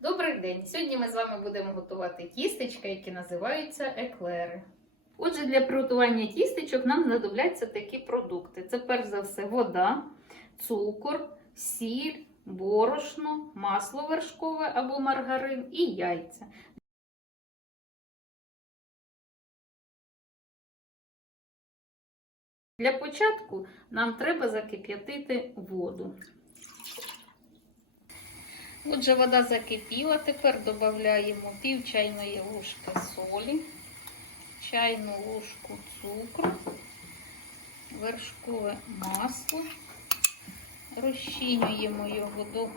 Добрий день! Сьогодні ми з вами будемо готувати тістечка, які називаються еклери. Отже, для приготування тістечок нам знадобляться такі продукти: це перш за все вода, цукор, сіль, борошно, масло вершкове або маргарин і яйця. Для початку нам треба закип'ятити воду. Отже, вода закипіла, тепер додаємо пів чайної ложки солі, чайну ложку цукру, вершкове масло, розчинюємо його до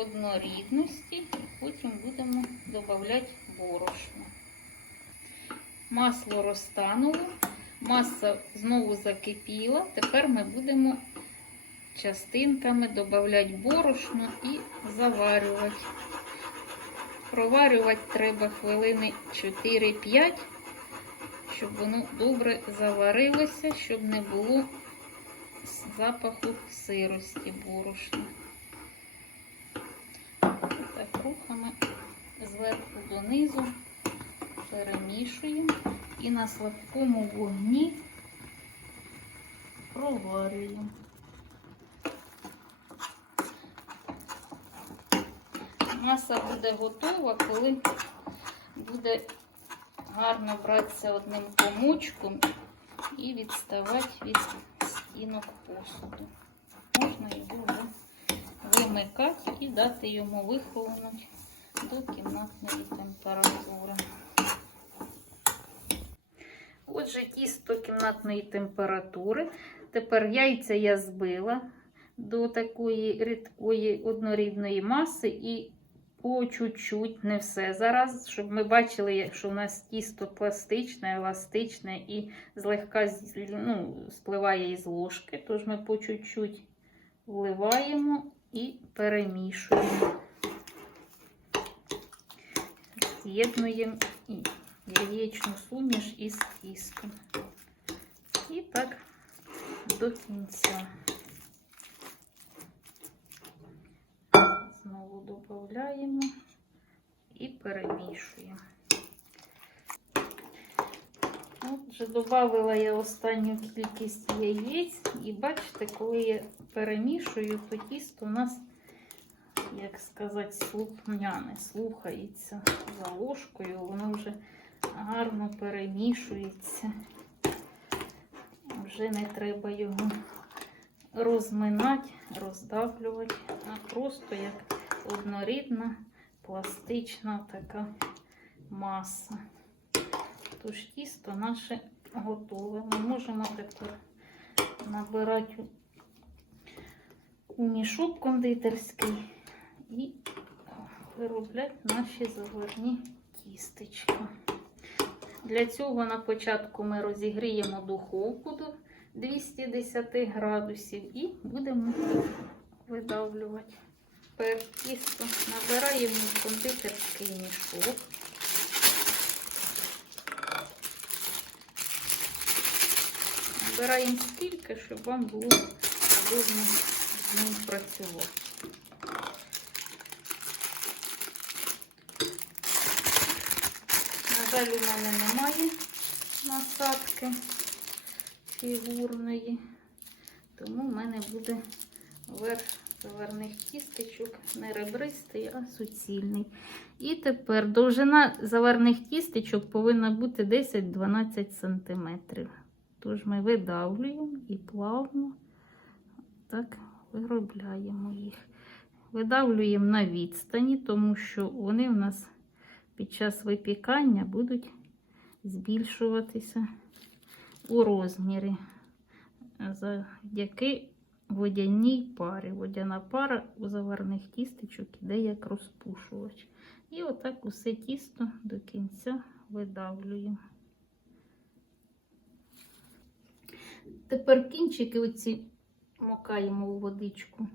однорідності і потім будемо додавати борошно. Масло розтануло, маса знову закипіла, тепер ми будемо частинками додавати борошно і заварювати. Проварювати треба хвилини 4-5, щоб воно добре заварилося, щоб не було запаху сирості борошна. Так, рухами зверху донизу перемішуємо і на слабкому вогні проварюємо. Маса буде готова, коли буде гарно братися одним комочком і відставати від стінок посуду. Можна його вже вимикати і дати йому вихолонути до кімнатної температури. Отже, тісто кімнатної температури. Тепер яйця я збила до такої рідкої однорідної маси і по чуть-чуть, не все зараз, щоб ми бачили, що у нас тісто пластичне, еластичне і злегка ну, спливає із ложки. Тож ми по чуть-чуть вливаємо і перемішуємо. З'єднуємо яєчну суміш із тістом. І так до кінця. Знову додаємо і перемішуємо. Отже, додала я останню кількість яєць, і бачите, коли я перемішую, то тісто у нас, як сказати, слухняне, слухається за ложкою, воно вже гарно перемішується. Вже не треба його розминати, роздавлювати, а просто як однорідна пластична така маса. Тож тісто наше готове. Ми можемо тепер набирати у мішок кондитерський і виробляти наші заварні тістечка. Для цього на початку ми розігріємо духовку до 210 градусів і будемо видавлювати. Тепер тісто набираємо в кондитерський мішок. Набираємо стільки, щоб вам було удобно з ним працювати. На жаль, у мене немає насадки фігурної, тому в мене буде верх заварних тістечок не ребристий, а суцільний. І тепер довжина заварних тістечок повинна бути 10-12 см. Тож ми видавлюємо і плавно так виробляємо їх. Видавлюємо на відстані, тому що вони у нас під час випікання будуть збільшуватися у розмірі завдяки водяній парі. Водяна пара у заварних тістечок іде як розпушувач. І отак усе тісто до кінця видавлюємо. Тепер кінчики оці макаємо у водичку.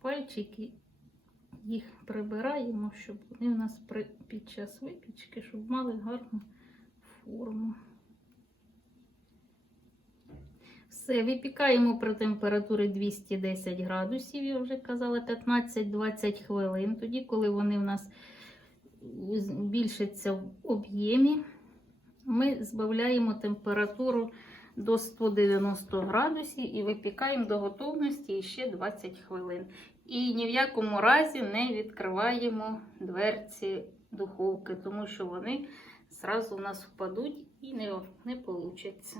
Пальчики їх прибираємо, щоб вони у нас при, під час випічки, щоб мали гарну форму. Все, випікаємо при температурі 210 градусів, я вже казала, 15-20 хвилин. Тоді, коли вони в нас збільшаться в об'ємі, ми збавляємо температуру до 190 градусів і випікаємо до готовності ще 20 хвилин. І ні в якому разі не відкриваємо дверці духовки, тому що вони зразу у нас впадуть і не, не получаться.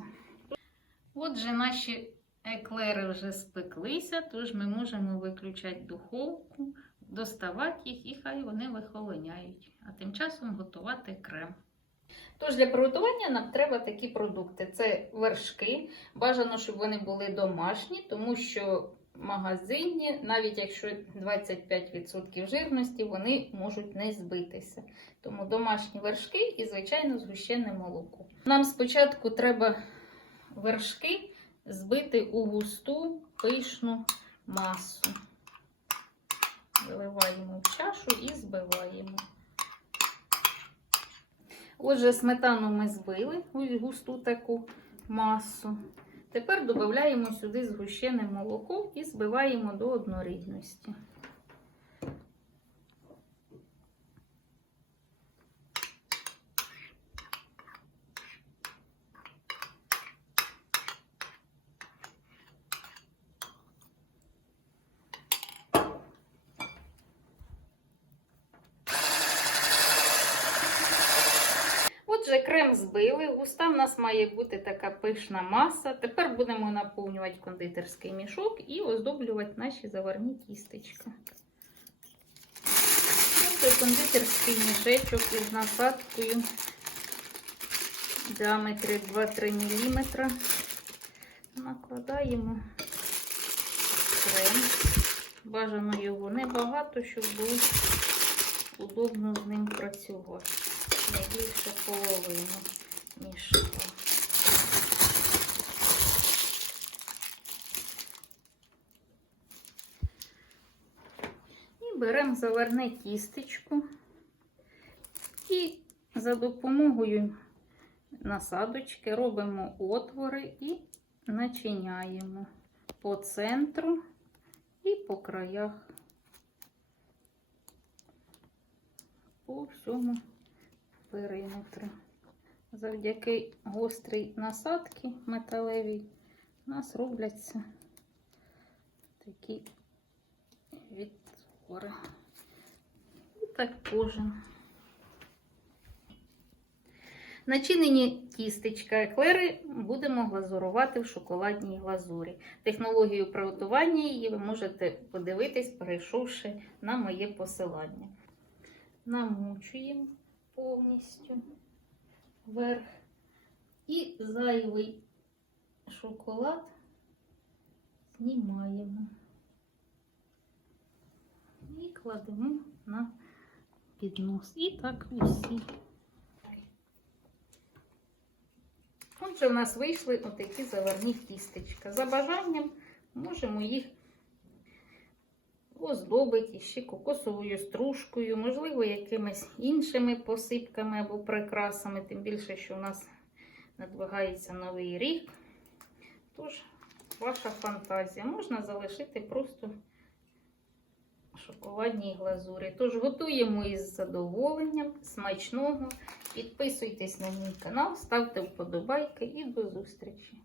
Отже, наші еклери вже спеклися, тож ми можемо виключати духовку, доставати їх і хай вони вихолоняють. А тим часом готувати крем. Тож для приготування нам треба такі продукти: це вершки. Бажано, щоб вони були домашні, тому що магазинні, навіть якщо 25% жирності, вони можуть не збитися. Тому домашні вершки і, звичайно, згущене молоко. Нам спочатку треба вершки збити у густу пишну масу. Виливаємо в чашу і збиваємо. Отже, сметану ми збили у густу таку масу. Тепер додаємо сюди згущене молоко і збиваємо до однорідності. Отже, крем збили, густа в нас має бути така пишна маса. Тепер будемо наповнювати кондитерський мішок і оздоблювати наші заварні тістечка. Ось кондитерський мішечок із насадкою діаметрі 2-3 мм. Накладаємо крем. Бажано його небагато, щоб було удобно з ним працювати не більше половину мішка. І беремо заварне тістечко і за допомогою насадочки робимо отвори і начиняємо по центру і по краях. По всьому периметру. Завдяки гострій насадці металевій у нас робляться такі відтвори. І так кожен. Начинені тістечка еклери будемо глазурувати в шоколадній глазурі. Технологію приготування її ви можете подивитись, перейшовши на моє посилання. Намучуємо повністю вверх. І зайвий шоколад знімаємо і кладемо на піднос. І так усі. Отже, в нас вийшли отакі заварні тістечка. За бажанням можемо їх оздобити ще кокосовою стружкою, можливо, якимись іншими посипками або прикрасами, тим більше, що у нас надвигається новий рік. Тож, ваша фантазія. Можна залишити просто шоколадній глазурі. Тож готуємо із задоволенням, смачного. Підписуйтесь на мій канал, ставте вподобайки і до зустрічі!